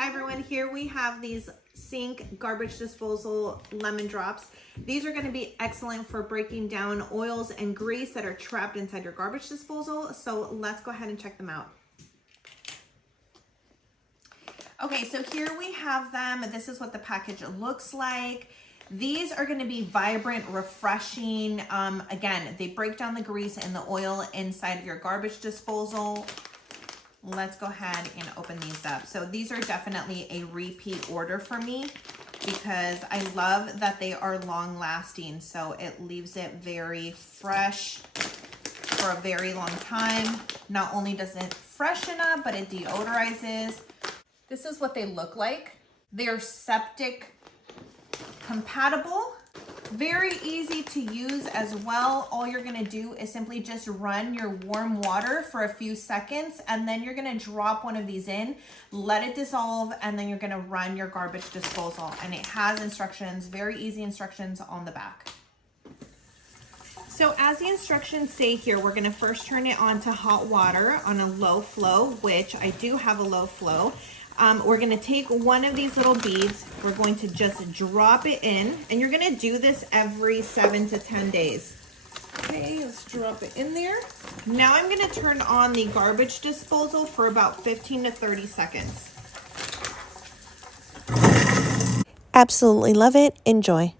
Hi everyone, here we have these sink garbage disposal lemon drops. These are going to be excellent for breaking down oils and grease that are trapped inside your garbage disposal. So let's go ahead and check them out. Okay, so here we have them. This is what the package looks like. These are going to be vibrant, refreshing. Again, they break down the grease and the oil inside of your garbage disposal. Let's go ahead and open these up. So these are definitely a repeat order for me because I love that they are long lasting. So it leaves it very fresh for a very long time. Not only does it freshen up, but it deodorizes. This is what they look like. They're septic compatible. Very easy to use as well. All you're gonna do is simply just run your warm water for a few seconds, and then you're gonna drop one of these in, let it dissolve, and then you're gonna run your garbage disposal. And it has instructions, very easy instructions on the back. So as the instructions say here, we're gonna first turn it on to hot water on a low flow, which I do have a low flow. We're gonna take one of these little beads, we're going to just drop it in, and you're gonna do this every 7 to 10 days. Okay, let's drop it in there. Now I'm gonna turn on the garbage disposal for about 15 to 30 seconds. Absolutely love it. Enjoy.